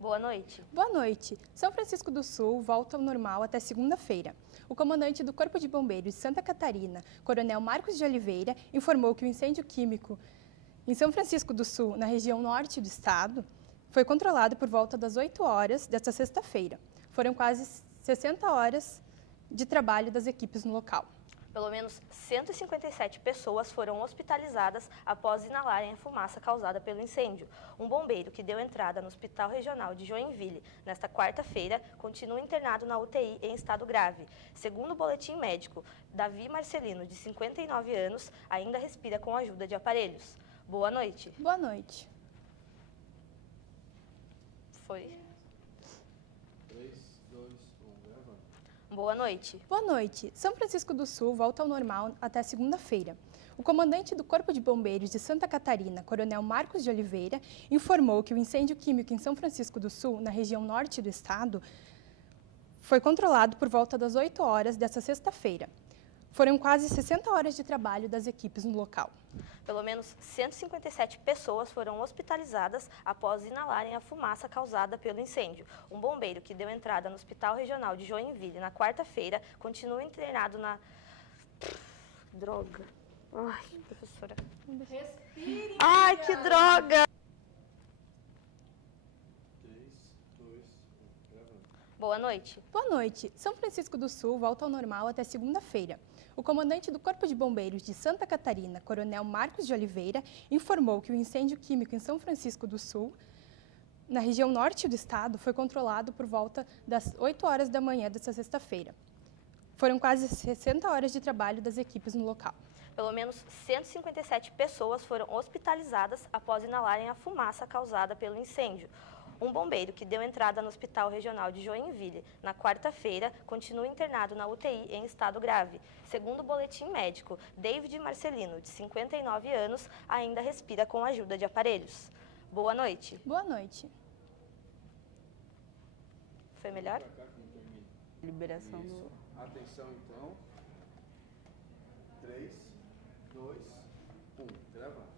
Boa noite. Boa noite. São Francisco do Sul volta ao normal até segunda-feira. O comandante do Corpo de Bombeiros de Santa Catarina, Coronel Marcos de Oliveira, informou que o incêndio químico em São Francisco do Sul, na região norte do estado, foi controlado por volta das 8 horas desta sexta-feira. Foram quase 60 horas de trabalho das equipes no local. Pelo menos 157 pessoas foram hospitalizadas após inalarem a fumaça causada pelo incêndio. Um bombeiro que deu entrada no Hospital Regional de Joinville nesta quarta-feira continua internado na UTI em estado grave. Segundo o boletim médico, Davi Marcelino, de 59 anos, ainda respira com a ajuda de aparelhos. Boa noite. Boa noite. Foi. 3, 2, 1, gravando. Boa noite. Boa noite. São Francisco do Sul volta ao normal até segunda-feira. O comandante do Corpo de Bombeiros de Santa Catarina, Coronel Marcos de Oliveira, informou que o incêndio químico em São Francisco do Sul, na região norte do estado, foi controlado por volta das 8 horas desta sexta-feira. Foram quase 60 horas de trabalho das equipes no local. Pelo menos 157 pessoas foram hospitalizadas após inalarem a fumaça causada pelo incêndio. Um bombeiro que deu entrada no Hospital Regional de Joinville na quarta-feira continua internado na... Droga. Ai, professora. Respire. Ai, que droga! 3, 2, 1, gravando. Boa noite. Boa noite. São Francisco do Sul volta ao normal até segunda-feira. O comandante do Corpo de Bombeiros de Santa Catarina, Coronel Marcos de Oliveira, informou que o incêndio químico em São Francisco do Sul, na região norte do estado, foi controlado por volta das 8 horas da manhã desta sexta-feira. Foram quase 60 horas de trabalho das equipes no local. Pelo menos 157 pessoas foram hospitalizadas após inalarem a fumaça causada pelo incêndio. Um bombeiro que deu entrada no Hospital Regional de Joinville na quarta-feira continua internado na UTI em estado grave. Segundo o boletim médico, David Marcelino, de 59 anos, ainda respira com a ajuda de aparelhos. Boa noite. Boa noite. Foi melhor? Pra cá que não termina. Liberação Isso. do... Atenção então. 3, 2, 1, gravando.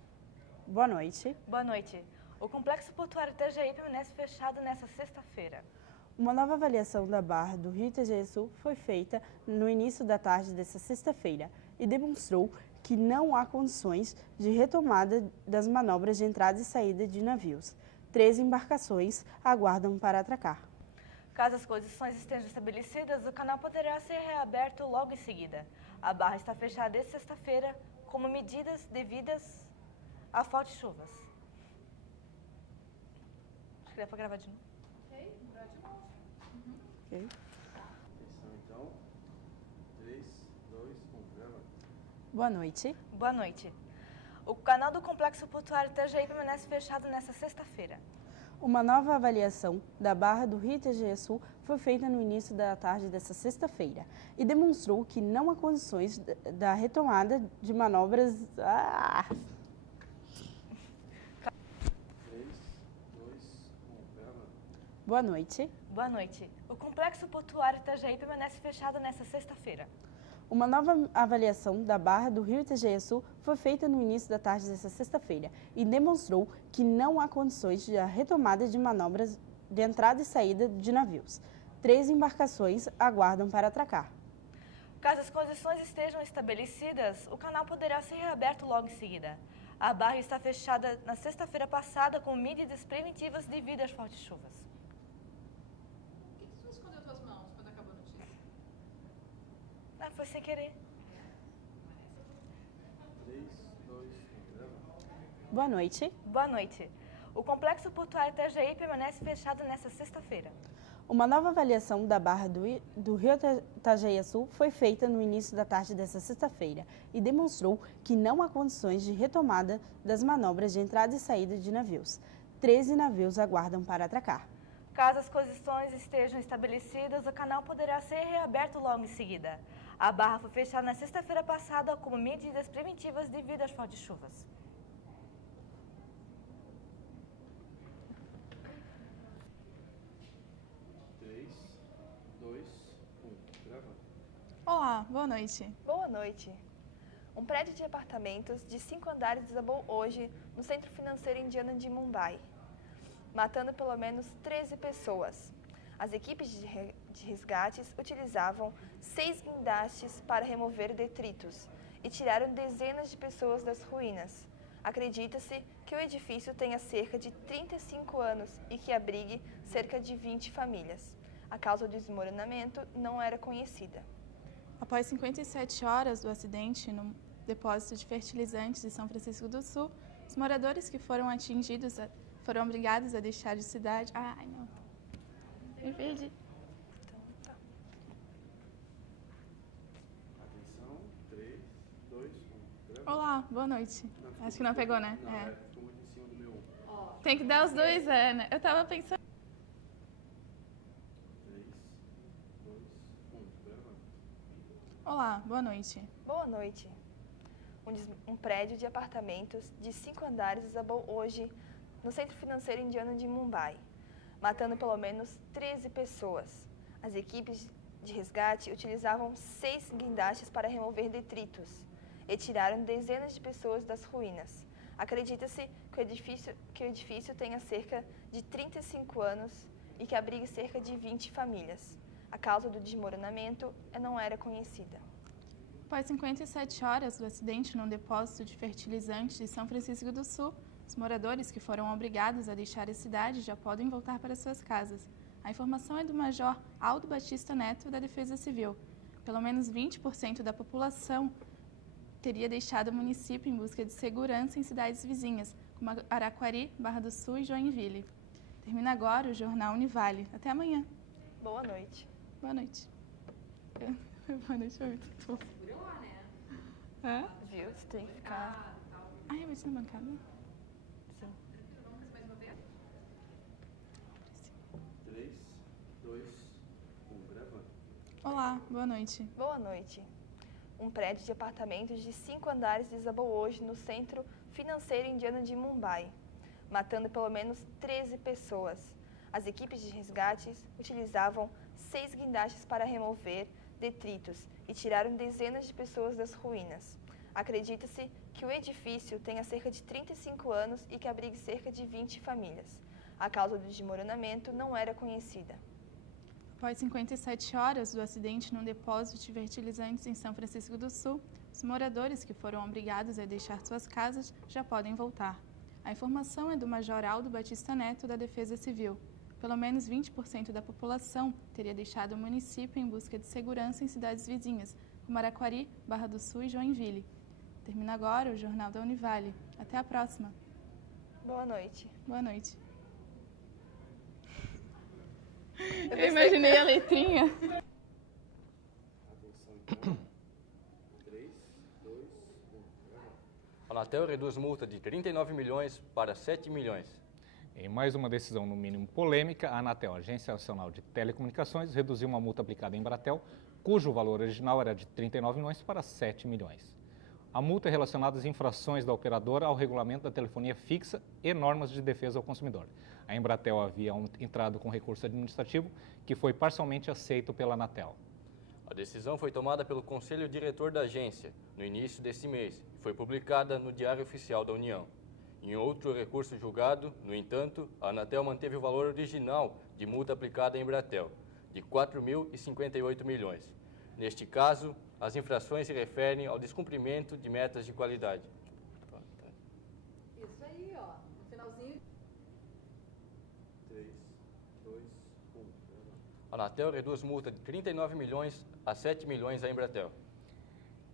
Boa noite. Boa noite. O Complexo Portuário Itajaí permanece fechado nesta sexta-feira. Uma nova avaliação da Barra do Rio Itajaí Sul foi feita no início da tarde desta sexta-feira e demonstrou que não há condições de retomada das manobras de entrada e saída de navios. 13 embarcações aguardam para atracar. Caso as condições estejam estabelecidas, o canal poderá ser reaberto logo em seguida. A barra está fechada desde sexta-feira como medidas devidas a fortes chuvas. Acho que dá para gravar de novo. Ok. Atenção então. 3, 2, 1, gravando. Boa noite. Boa noite. O canal do Complexo Portuário Itajaí permanece fechado nesta sexta-feira. Uma nova avaliação da Barra do Rio Itajaí Sul foi feita no início da tarde desta sexta-feira e demonstrou que não há condições da retomada de manobras... 3, 2, 1, gravando. Boa noite. Boa noite. O Complexo Portuário Itajaí permanece fechado nesta sexta-feira. Uma nova avaliação da Barra do Rio Itajaí Sul foi feita no início da tarde desta sexta-feira e demonstrou que não há condições de retomada de manobras de entrada e saída de navios. 3 embarcações aguardam para atracar. Caso as condições estejam estabelecidas, o canal poderá ser reaberto logo em seguida. A barra está fechada na sexta-feira passada com medidas preventivas devido às fortes chuvas. Por que tu escondeu tuas mãos quando acabou a notícia? Ah, foi sem querer. 3, 2, 1, gravando. Boa noite. Boa noite. O Complexo Portuário Itajaí permanece fechado nesta sexta-feira. Uma nova avaliação da Barra do Rio Itajaí Sul foi feita no início da tarde desta sexta-feira e demonstrou que não há condições de retomada das manobras de entrada e saída de navios. 13 navios aguardam para atracar. Caso as condições estejam estabelecidas, o canal poderá ser reaberto logo em seguida. A barra foi fechada na sexta-feira passada como medidas preventivas devido às fortes chuvas. Olá, boa noite. Boa noite. Um prédio de apartamentos de 5 andares desabou hoje no centro financeiro indiano de Mumbai. matando pelo menos 13 pessoas. As equipes de resgates utilizavam 6 guindastes para remover detritos e tiraram dezenas de pessoas das ruínas. Acredita-se que o edifício tenha cerca de 35 anos e que abrigue cerca de 20 famílias. A causa do desmoronamento não era conhecida. Após 57 horas do acidente no depósito de fertilizantes de São Francisco do Sul, os moradores que foram atingidos foram obrigados a deixar a cidade. Ai, não. Me perdi. Então, tá. Atenção, 3, 2, 1. Grava. Olá, boa noite. Acho que não pegou, né? Não, É. ficou muito em cima do meu. Tem que dar os dois, né? Eu tava pensando. 3, 2, 1. Grava. Olá, boa noite. Boa noite. Um prédio de apartamentos de 5 andares desabou hoje no centro financeiro indiano de Mumbai, matando pelo menos 13 pessoas. As equipes de resgate utilizavam 6 guindastes para remover detritos e tiraram dezenas de pessoas das ruínas. Acredita-se que o edifício tenha cerca de 35 anos e que abrigue cerca de 20 famílias. A causa do desmoronamento não era conhecida. Após 57 horas do acidente num depósito de fertilizantes de São Francisco do Sul, os moradores que foram obrigados a deixar a cidade já podem voltar para suas casas. A informação é do Major Aldo Batista Neto, da Defesa Civil. Pelo menos 20% da população teria deixado o município em busca de segurança em cidades vizinhas, como Araquari, Barra do Sul e Joinville. Termina agora o Jornal Univale. Até amanhã. Boa noite. Boa noite. Boa noite, foi muito fofo. Hã? Viu? Você tem que ficar... Ai, eu vou te na bancada. Sim. 3, 2, 1. Grava. Olá, boa noite. Boa noite. Um prédio de apartamentos de 5 andares desabou hoje no centro financeiro indiano de Mumbai, matando pelo menos 13 pessoas. As equipes de resgates utilizavam 6 guindastes para remover detritos e tiraram dezenas de pessoas das ruínas. Acredita-se que o edifício tenha cerca de 35 anos e que abrigue cerca de 20 famílias. A causa do desmoronamento não era conhecida. Após 57 horas do acidente num depósito de fertilizantes em São Francisco do Sul, os moradores que foram obrigados a deixar suas casas já podem voltar. A informação é do Major Aldo Batista Neto, da Defesa Civil. Pelo menos 20% da população teria deixado o município em busca de segurança em cidades vizinhas, como Araquari, Barra do Sul e Joinville. Termina agora o Jornal da Univale. Até a próxima. Boa noite. Boa noite. Eu imaginei a letrinha. Atenção, então. 3, 2, 1. Grava. A Anatel reduz multa de 39 milhões para 7 milhões. Em mais uma decisão no mínimo polêmica, a Anatel, Agência Nacional de Telecomunicações, reduziu uma multa aplicada em Embratel, cujo valor original era de 39 milhões para 7 milhões. A multa é relacionada às infrações da operadora ao regulamento da telefonia fixa e normas de defesa ao consumidor. A Embratel havia entrado com recurso administrativo que foi parcialmente aceito pela Anatel. A decisão foi tomada pelo Conselho Diretor da agência no início deste mês e foi publicada no Diário Oficial da União. Em outro recurso julgado, no entanto, a Anatel manteve o valor original de multa aplicada à Embratel, de 4.058 milhões. Neste caso, as infrações se referem ao descumprimento de metas de qualidade. Isso aí, ó. No finalzinho. 3, 2, 1. Grava. A Anatel reduz multa de 39 milhões a 7 milhões à Embratel.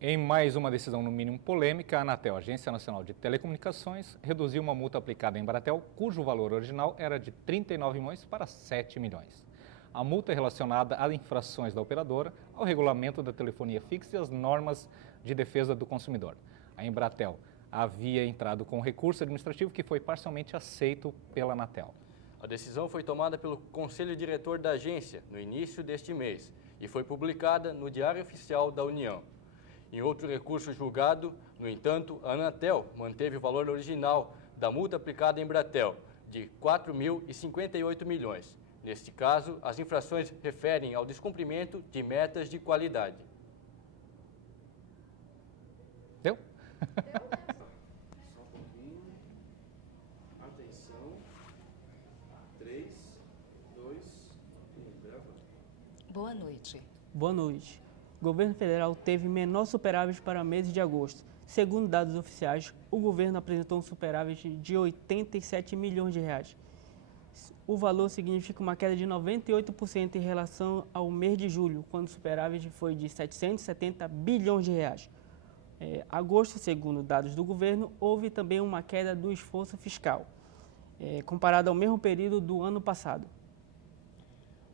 Em mais uma decisão no mínimo polêmica, a Anatel, Agência Nacional de Telecomunicações, reduziu uma multa aplicada em Embratel, cujo valor original era de 39 milhões para 7 milhões. A multa é relacionada a infrações da operadora ao regulamento da telefonia fixa e às normas de defesa do consumidor. A Embratel havia entrado com recurso administrativo que foi parcialmente aceito pela Anatel. A decisão foi tomada pelo Conselho Diretor da agência no início deste mês e foi publicada no Diário Oficial da União. Em outro recurso julgado, no entanto, a Anatel manteve o valor original da multa aplicada à Embratel, de 4.058 milhões. Neste caso, as infrações referem ao descumprimento de metas de qualidade. Deu? Só um pouquinho. Atenção. Boa noite. Boa noite. O governo federal teve menor superávit para meses de agosto. Segundo dados oficiais, o governo apresentou um superávit de 87 milhões de reais. O valor significa uma queda de 98% em relação ao mês de julho, quando o superávit foi de 770 bilhões de reais. Agosto, segundo dados do governo, houve também uma queda do esforço fiscal, comparado ao mesmo período do ano passado.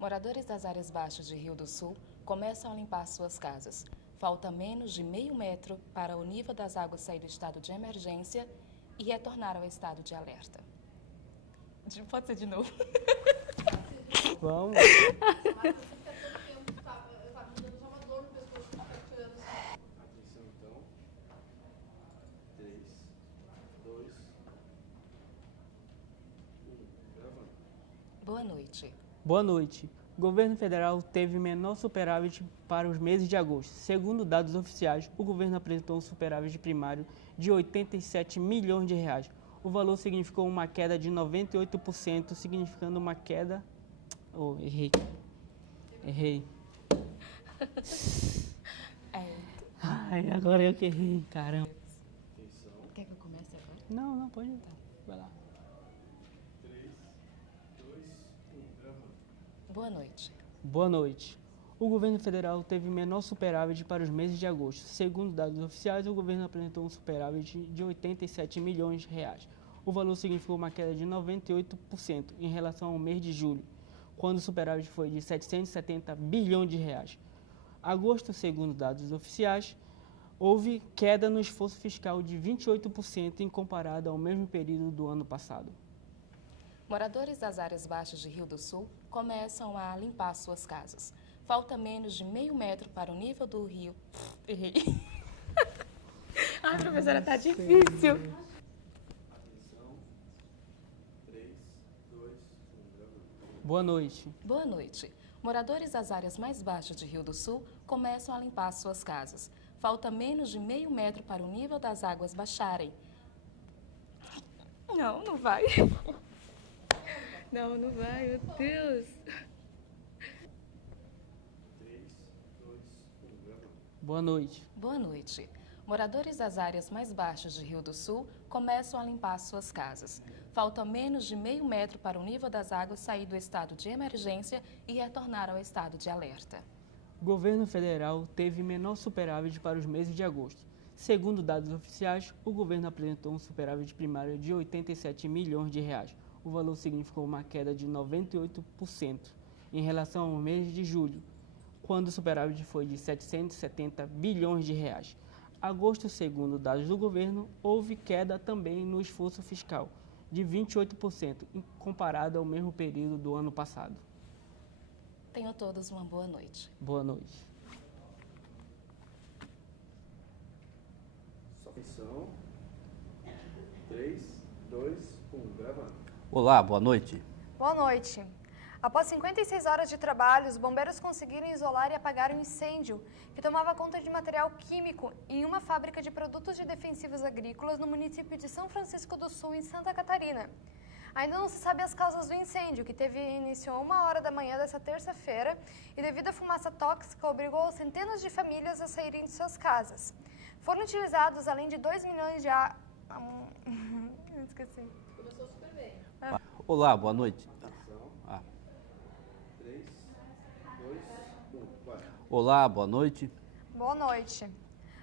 Moradores das áreas baixas de Rio do Sul começam a limpar suas casas. Falta menos de meio metro para o nível das águas sair do estado de emergência e retornar ao estado de alerta. Pode ser de novo? Vamos. Atenção, então. 3, 2, 1. Gravando. Boa noite. Boa noite. O governo federal teve menor superávit para os meses de agosto. Segundo dados oficiais, o governo apresentou um superávit primário de 87 milhões de reais. O valor significou uma queda de 98%, significando uma queda... Oh, errei. Ai, agora eu que errei, caramba. Atenção. Quer que eu comece agora? Não, pode entrar. Vai lá. 3, 2, 1. Gravando. Boa noite. Boa noite. O governo federal teve menor superávit para os meses de agosto. Segundo dados oficiais, o governo apresentou um superávit de 87 milhões de reais. O valor significou uma queda de 98% em relação ao mês de julho, quando o superávit foi de 770 bilhões de reais. Agosto, segundo dados oficiais, houve queda no esforço fiscal de 28% em comparado ao mesmo período do ano passado. Moradores das áreas baixas de Rio do Sul começam a limpar suas casas. Falta menos de meio metro para o nível do rio... Errei. Ai, professora, tá difícil. Atenção. 3, 2, 1. Gravando. Boa noite. Boa noite. Moradores das áreas mais baixas de Rio do Sul começam a limpar suas casas. Falta menos de meio metro para o nível das águas baixarem. Não vai. Não vai, meu Deus. 3, 2, 1. Gravando. Boa noite. Boa noite. Moradores das áreas mais baixas de Rio do Sul começam a limpar suas casas. Falta menos de meio metro para o nível das águas sair do estado de emergência e retornar ao estado de alerta. O governo federal teve menor superávit para os meses de agosto. Segundo dados oficiais, o governo apresentou um superávit primário de 87 milhões de reais. O valor significou uma queda de 98% em relação ao mês de julho, quando o superávit foi de 770 bilhões de reais. Agosto, segundo dados do governo, houve queda também no esforço fiscal, de 28%, comparado ao mesmo período do ano passado. Tenham todos uma boa noite. Boa noite. Atenção. 3, 2, 1. Gravando. Olá, boa noite. Boa noite. Após 56 horas de trabalho, os bombeiros conseguiram isolar e apagar um incêndio que tomava conta de material químico em uma fábrica de produtos de defensivos agrícolas no município de São Francisco do Sul, em Santa Catarina. Ainda não se sabe as causas do incêndio, que teve início a 1h da manhã desta terça-feira e, devido à fumaça tóxica, obrigou centenas de famílias a saírem de suas casas. Foram utilizados, além de 2 milhões de... Esqueci. Começou super bem. Olá, boa noite. Atenção. 3, 2, 1. Vai. Olá, boa noite. Boa noite.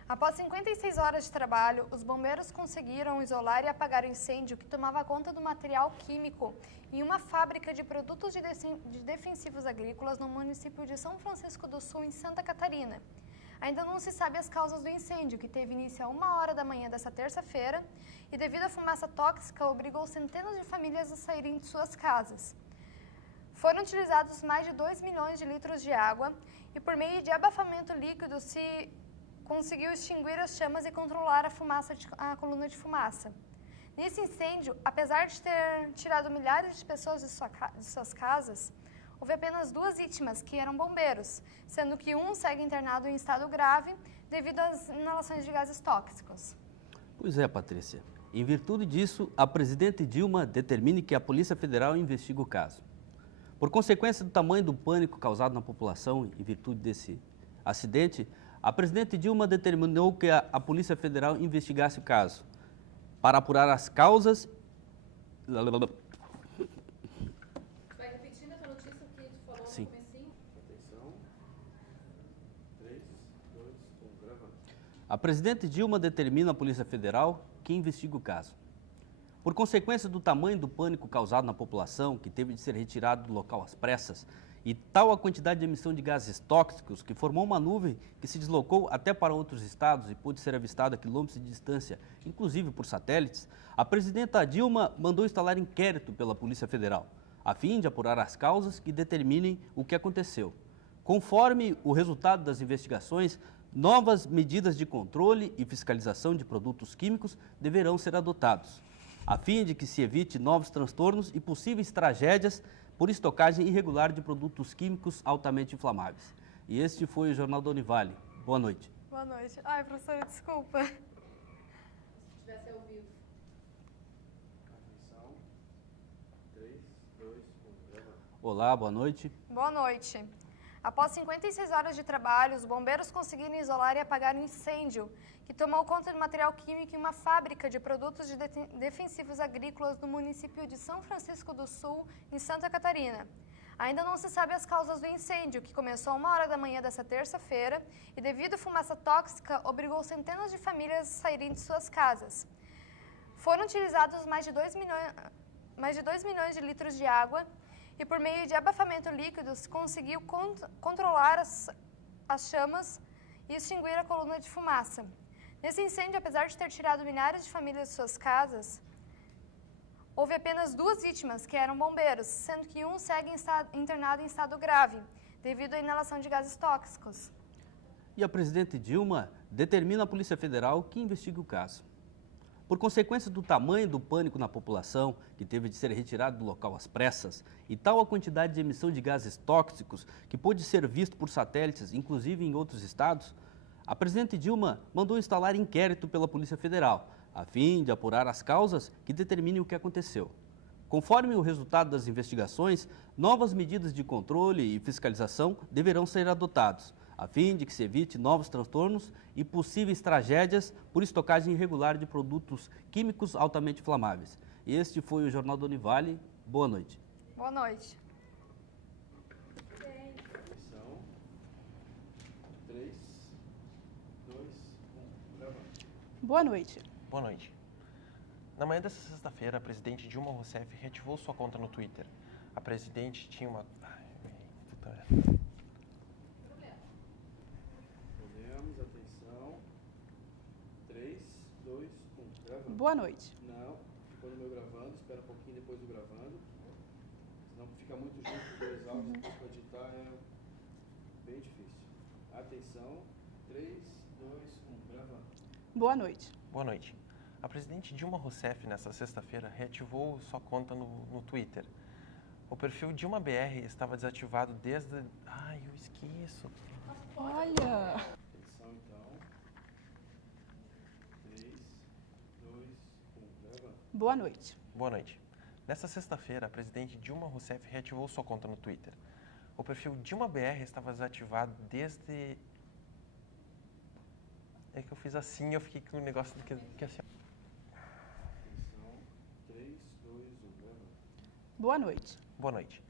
Após 56 horas de trabalho, os bombeiros conseguiram isolar e apagar o incêndio que tomava conta do material químico em uma fábrica de produtos de defensivos agrícolas no município de São Francisco do Sul, em Santa Catarina. Ainda não se sabe as causas do incêndio, que teve início a 1h da manhã desta terça-feira e, devido à fumaça tóxica, obrigou centenas de famílias a saírem de suas casas. Foram utilizados mais de 2 milhões de litros de água e, por meio de abafamento líquido, se conseguiu extinguir as chamas e controlar a coluna de fumaça. Nesse incêndio, apesar de ter tirado milhares de pessoas de suas casas, houve apenas 2 vítimas, que eram bombeiros, sendo que um segue internado em estado grave devido às inalações de gases tóxicos. Pois é, Patrícia. Em virtude disso, a presidente Dilma determina que a Polícia Federal investigue o caso. Por consequência do tamanho do pânico causado na população em virtude desse acidente, a presidente Dilma determinou que a Polícia Federal investigasse o caso para apurar as causas. Vai repetindo essa notícia que tu falou Sim. no comecinho? Atenção. 3, 2, 1, gravando. A presidente Dilma determina a Polícia Federal que investigue o caso. Por consequência do tamanho do pânico causado na população, que teve de ser retirado do local às pressas, e tal a quantidade de emissão de gases tóxicos que formou uma nuvem que se deslocou até para outros estados e pôde ser avistada a quilômetros de distância, inclusive por satélites, a presidenta Dilma mandou instalar inquérito pela Polícia Federal, a fim de apurar as causas que determinem o que aconteceu. Conforme o resultado das investigações, novas medidas de controle e fiscalização de produtos químicos deverão ser adotados, a fim de que se evite novos transtornos e possíveis tragédias por estocagem irregular de produtos químicos altamente inflamáveis. E este foi o Jornal da Univale. Boa noite. Boa noite. Ai, professora, desculpa. Se tivesse ao vivo. Atenção. 3, 2, 1, gravando. Olá, boa noite. Boa noite. Após 56 horas de trabalho, os bombeiros conseguiram isolar e apagar um incêndio que tomou conta de material químico em uma fábrica de produtos de defensivos agrícolas no município de São Francisco do Sul, em Santa Catarina. Ainda não se sabe as causas do incêndio, que começou 1h da manhã desta terça-feira e, devido à fumaça tóxica, obrigou centenas de famílias a saírem de suas casas. Foram utilizados mais de 2 milhões de litros de água e, por meio de abafamento líquido, se conseguiu controlar as chamas e extinguir a coluna de fumaça. Nesse incêndio, apesar de ter tirado milhares de famílias de suas casas, houve apenas 2 vítimas, que eram bombeiros, sendo que um segue internado em estado grave, devido à inalação de gases tóxicos. E a presidente Dilma determina a Polícia Federal que investigue o caso. Por consequência do tamanho do pânico na população, que teve de ser retirado do local às pressas, e tal a quantidade de emissão de gases tóxicos que pôde ser visto por satélites, inclusive em outros estados, a presidente Dilma mandou instalar inquérito pela Polícia Federal, a fim de apurar as causas que determinem o que aconteceu. Conforme o resultado das investigações, novas medidas de controle e fiscalização deverão ser adotados, a fim de que se evite novos transtornos e possíveis tragédias por estocagem irregular de produtos químicos altamente inflamáveis. Este foi o Jornal da Univale. Boa noite. Boa noite. Atenção. 3, 2, 1, gravando. Boa noite. Boa noite. Na manhã desta sexta-feira, a presidente Dilma Rousseff reativou sua conta no Twitter. A presidente tinha uma... Podemos, atenção. 3, 2, 1, gravando. Boa noite. Não, ficou no meu gravando, espera um pouquinho depois do gravando. Senão fica muito junto os dois áudios, depois para editar é bem difícil. Atenção. 3, 2, 1, gravando. Boa noite. Boa noite. A presidente Dilma Rousseff, nesta sexta-feira, reativou sua conta no Twitter. O perfil Dilma BR estava desativado desde... Ai, eu esqueço. Olha! Atenção então. 3, 2, 1, gravando. Boa noite. Boa noite. Nesta sexta-feira, a presidente Dilma Rousseff reativou sua conta no Twitter. O perfil Dilma BR estava desativado desde... É que eu fiz assim, eu fiquei com um negócio que assim... Atenção. 3, 2, 1, gravando. Boa noite. Boa noite.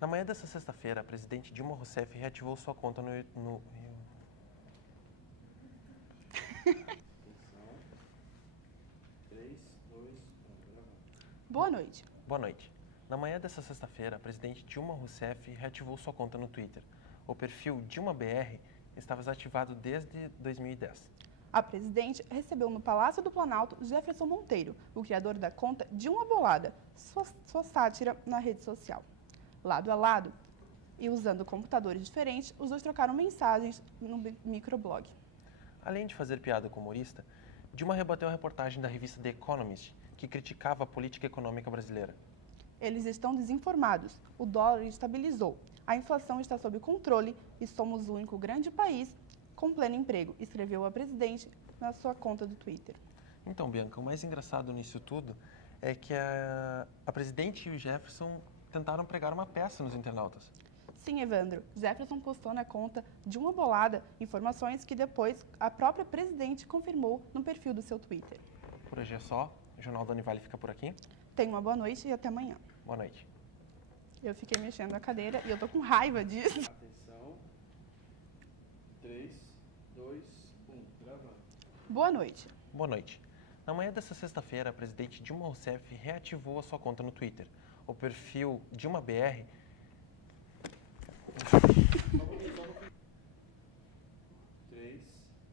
Na manhã desta sexta-feira, a presidente Dilma Rousseff reativou sua conta no... Atenção. 3, 2, 1, gravando. Boa noite. Boa noite. Na manhã desta sexta-feira, a presidente Dilma Rousseff reativou sua conta no Twitter. O perfil Dilma BR estava desativado desde 2010. A presidente recebeu no Palácio do Planalto Jefferson Monteiro, o criador da conta Dilma Bolada, sua sátira na rede social. Lado a lado, e usando computadores diferentes, os dois trocaram mensagens no microblog. Além de fazer piada com o humorista, Dilma rebateu a reportagem da revista The Economist, que criticava a política econômica brasileira. Eles estão desinformados, o dólar estabilizou, a inflação está sob controle e somos o único grande país com pleno emprego, escreveu a presidente na sua conta do Twitter. Então, Bianca, o mais engraçado nisso tudo é que a presidente e o Jefferson tentaram pregar uma peça nos internautas. Sim, Evandro. Jefferson postou na conta de uma bolada informações que depois a própria presidente confirmou no perfil do seu Twitter. Por hoje é só. O Jornal da Univale fica por aqui. Tenha uma boa noite e até amanhã. Boa noite. Eu fiquei mexendo a cadeira e eu tô com raiva disso. Atenção. 3, 2, 1. Gravando. Boa noite. Boa noite. Na manhã desta sexta-feira, a presidente Dilma Rousseff reativou a sua conta no Twitter. O perfil DilmaBR... 3,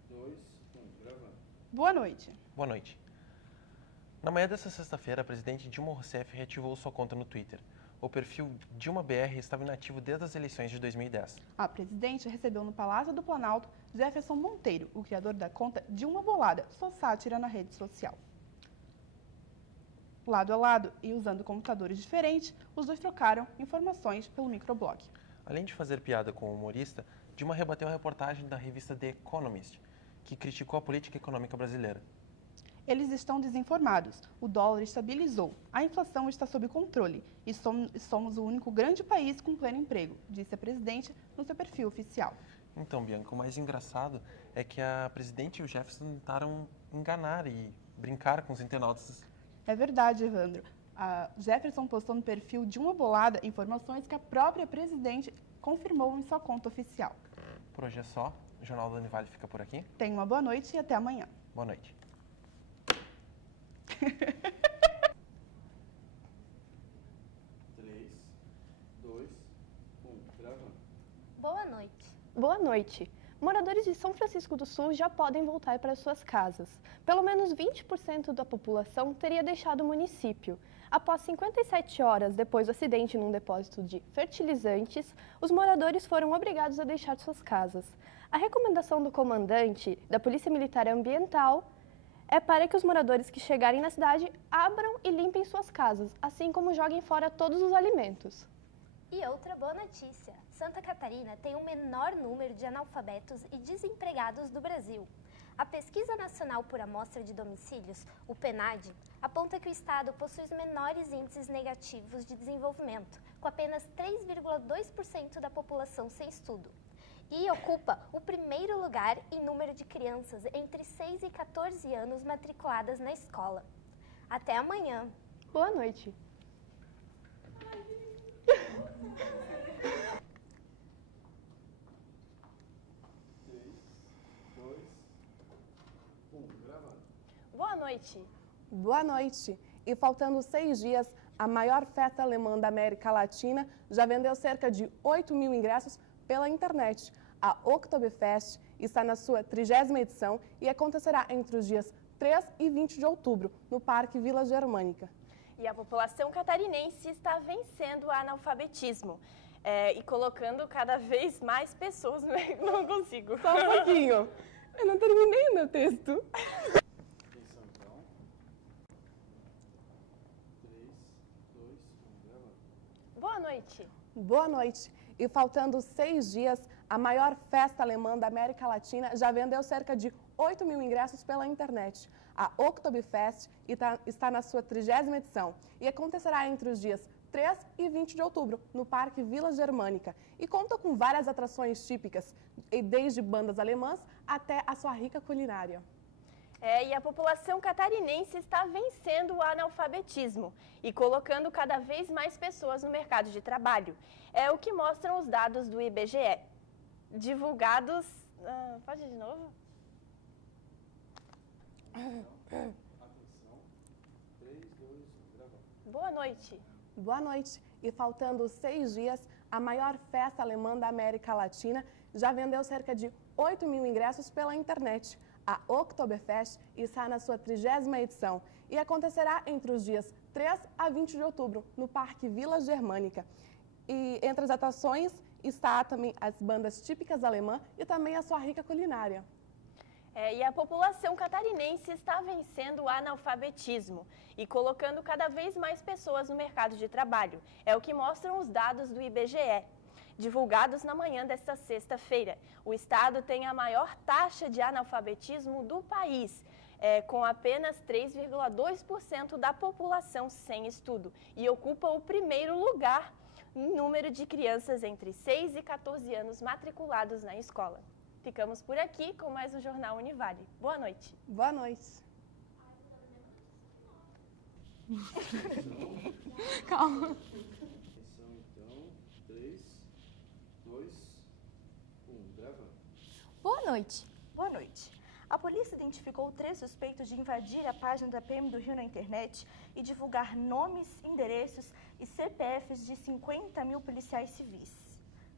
2, 1. Gravando. Boa noite. Boa noite. Na manhã desta sexta-feira, a presidente Dilma Rousseff reativou sua conta no Twitter. O perfil DilmaBR estava inativo desde as eleições de 2010. A presidente recebeu no Palácio do Planalto Jefferson Monteiro, o criador da conta Dilma Bolada, sua sátira na rede social. Lado a lado e usando computadores diferentes, os dois trocaram informações pelo microblog. Além de fazer piada com o humorista, Dilma rebateu a reportagem da revista The Economist, que criticou a política econômica brasileira. Eles estão desinformados. O dólar estabilizou. A inflação está sob controle. E somos o único grande país com pleno emprego, disse a presidente no seu perfil oficial. Então, Bianca, o mais engraçado é que a presidente e o Jefferson tentaram enganar e brincar com os internautas. É verdade, Evandro. A Jefferson postou no perfil de uma bolada informações que a própria presidente confirmou em sua conta oficial. Por hoje é só. O Jornal da Univale fica por aqui. Tenha uma boa noite e até amanhã. Boa noite. 3, 2, 1. Gravando. Boa noite. Boa noite. Moradores de São Francisco do Sul já podem voltar para suas casas. Pelo menos 20% da população teria deixado o município. Após 57 horas depois do acidente num depósito de fertilizantes, os moradores foram obrigados a deixar suas casas. A recomendação do comandante da Polícia Militar Ambiental é para que os moradores que chegarem na cidade abram e limpem suas casas, assim como joguem fora todos os alimentos. E outra boa notícia: Santa Catarina tem o menor número de analfabetos e desempregados do Brasil. A Pesquisa Nacional por Amostra de Domicílios, o PNAD, aponta que o estado possui os menores índices negativos de desenvolvimento, com apenas 3,2% da população sem estudo. E ocupa o primeiro lugar em número de crianças entre 6 e 14 anos matriculadas na escola. Até amanhã. Boa noite. 3, 2, 1. Gravando. Boa noite. Boa noite. E faltando 6 dias, a maior festa alemã da América Latina já vendeu cerca de 8 mil ingressos pela internet. A Oktoberfest está na sua 30ª edição e acontecerá entre os dias 3 e 20 de outubro, no Parque Vila Germânica. E a população catarinense está vencendo o analfabetismo e colocando cada vez mais pessoas no... Não consigo. Só um pouquinho. Eu não terminei o meu texto. Atenção, então. 3, 2, 1. Gravando. Boa noite. Boa noite. E faltando 6 dias, a maior festa alemã da América Latina já vendeu cerca de 8 mil ingressos pela internet. A Oktoberfest está na sua 30ª edição e acontecerá entre os dias 3 e 20 de outubro, no Parque Vila Germânica. E conta com várias atrações típicas, desde bandas alemãs até a sua rica culinária. E a população catarinense está vencendo o analfabetismo e colocando cada vez mais pessoas no mercado de trabalho. É o que mostram os dados do IBGE, divulgados... pode ir de novo? Atenção. 3, 2, 1. Gravando. Boa noite. Boa noite. E faltando 6 dias, a maior festa alemã da América Latina já vendeu cerca de 8 mil ingressos pela internet. A Oktoberfest está na sua 30ª edição e acontecerá entre os dias 3 a 20 de outubro, no Parque Vila Germânica. E entre as atrações está também as bandas típicas alemãs e também a sua rica culinária. E a população catarinense está vencendo o analfabetismo e colocando cada vez mais pessoas no mercado de trabalho. É o que mostram os dados do IBGE, divulgados na manhã desta sexta-feira. O estado tem a maior taxa de analfabetismo do país. com apenas 3,2% da população sem estudo e ocupa o primeiro lugar em número de crianças entre 6 e 14 anos matriculados na escola. Ficamos por aqui com mais um Jornal Univale. Boa noite. Boa noite. Calma. Atenção, então. 3, 2, 1. Gravando. Boa noite. Boa noite. A polícia identificou 3 suspeitos de invadir a página da PM do Rio na internet e divulgar nomes, endereços e CPFs de 50 mil policiais civis.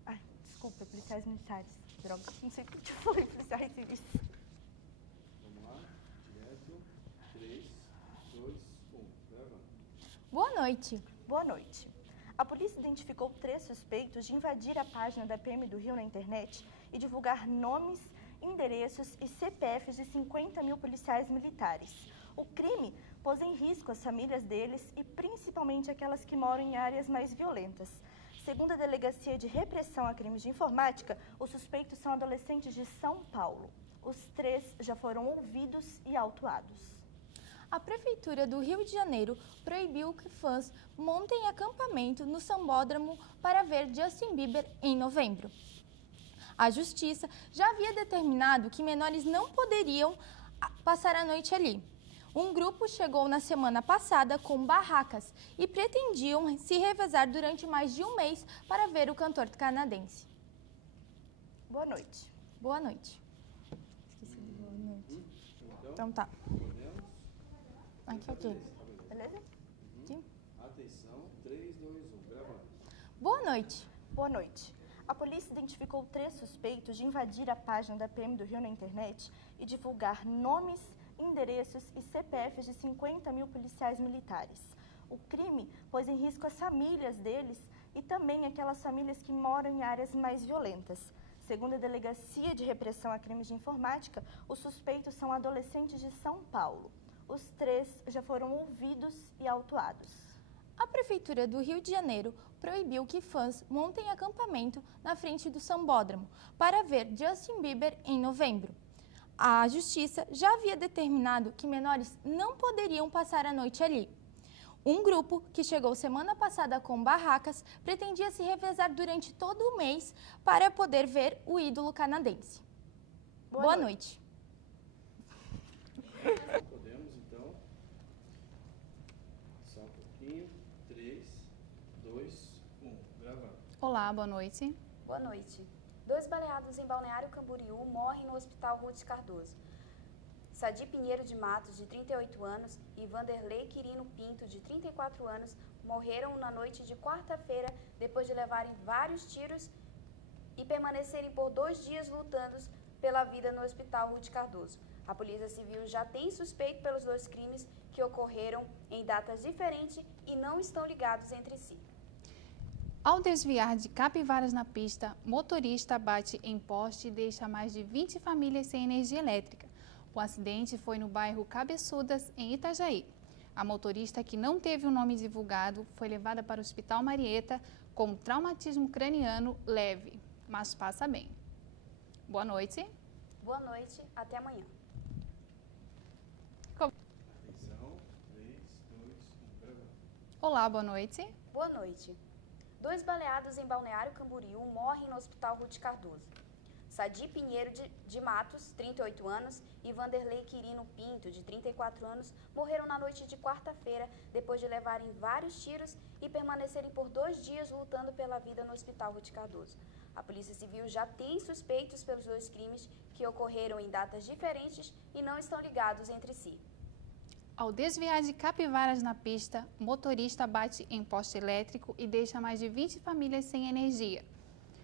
Ai, desculpa, policiais militares. Droga, não sei o que foi, policiais civis. Vamos lá. Direto. 3, 2, 1. Gravando. Boa noite. Boa noite. A polícia identificou 3 suspeitos de invadir a página da PM do Rio na internet e divulgar nomes, endereços e CPFs de 50 mil policiais militares. O crime pôs em risco as famílias deles e principalmente aquelas que moram em áreas mais violentas. Segundo a Delegacia de Repressão a Crimes de Informática, os suspeitos são adolescentes de São Paulo. Os 3 já foram ouvidos e autuados. A Prefeitura do Rio de Janeiro proibiu que fãs montem acampamento no Sambódromo para ver Justin Bieber em novembro. A Justiça já havia determinado que menores não poderiam passar a noite ali. Um grupo chegou na semana passada com barracas e pretendiam se revezar durante mais de um mês para ver o cantor canadense. Boa noite. Boa noite. Esqueci de boa noite. Então tá. Aqui, ok. Beleza? Sim. Atenção. 3, 2, 1. Gravando. Boa noite. Boa noite. A polícia identificou 3 suspeitos de invadir a página da PM do Rio na internet e divulgar nomes, endereços e CPFs de 50 mil policiais militares. O crime pôs em risco as famílias deles e também aquelas famílias que moram em áreas mais violentas. Segundo a Delegacia de Repressão a Crimes de Informática, os suspeitos são adolescentes de São Paulo. Os 3 já foram ouvidos e autuados. A Prefeitura do Rio de Janeiro proibiu que fãs montem acampamento na frente do Sambódromo para ver Justin Bieber em novembro. A Justiça já havia determinado que menores não poderiam passar a noite ali. Um grupo que chegou semana passada com barracas pretendia se revezar durante todo o mês para poder ver o ídolo canadense. Boa noite. Podemos, então. Só um pouquinho. 3, 2, 1. Gravando. Olá, boa noite. Boa noite. 2 baleados em Balneário Camboriú morrem no Hospital Ruth Cardoso. Sadi Pinheiro de Matos, de 38 anos, e Vanderlei Quirino Pinto, de 34 anos, morreram na noite de quarta-feira depois de levarem vários tiros e permanecerem por 2 dias lutando pela vida no Hospital Ruth Cardoso. A Polícia Civil já tem suspeito pelos 2 crimes que ocorreram em datas diferentes e não estão ligados entre si. Ao desviar de capivaras na pista, motorista bate em poste e deixa mais de 20 famílias sem energia elétrica. O acidente foi no bairro Cabeçudas, em Itajaí. A motorista, que não teve o nome divulgado, foi levada para o Hospital Marieta com traumatismo craniano leve, mas passa bem. Boa noite. Boa noite, até amanhã. Atenção. 3, 2, 1. Gravando. Olá, boa noite. Boa noite. 2 baleados em Balneário Camboriú morrem no Hospital Ruth Cardoso. Sadi Pinheiro de Matos, 38 anos, e Vanderlei Quirino Pinto, de 34 anos, morreram na noite de quarta-feira depois de levarem vários tiros e permanecerem por 2 dias lutando pela vida no Hospital Ruth Cardoso. A Polícia Civil já tem suspeitos pelos 2 crimes que ocorreram em datas diferentes e não estão ligados entre si. Ao desviar de capivaras na pista, o motorista bate em poste elétrico e deixa mais de 20 famílias sem energia.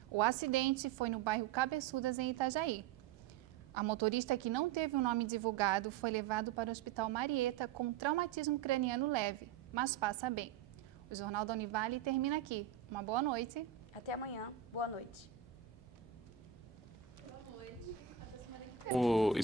O acidente foi no bairro Cabeçudas, em Itajaí. A motorista, que não teve o nome divulgado, foi levado para o Hospital Marieta com traumatismo craniano leve, mas passa bem. O Jornal da Univale termina aqui. Uma boa noite. Até amanhã. Boa noite. Boa noite. O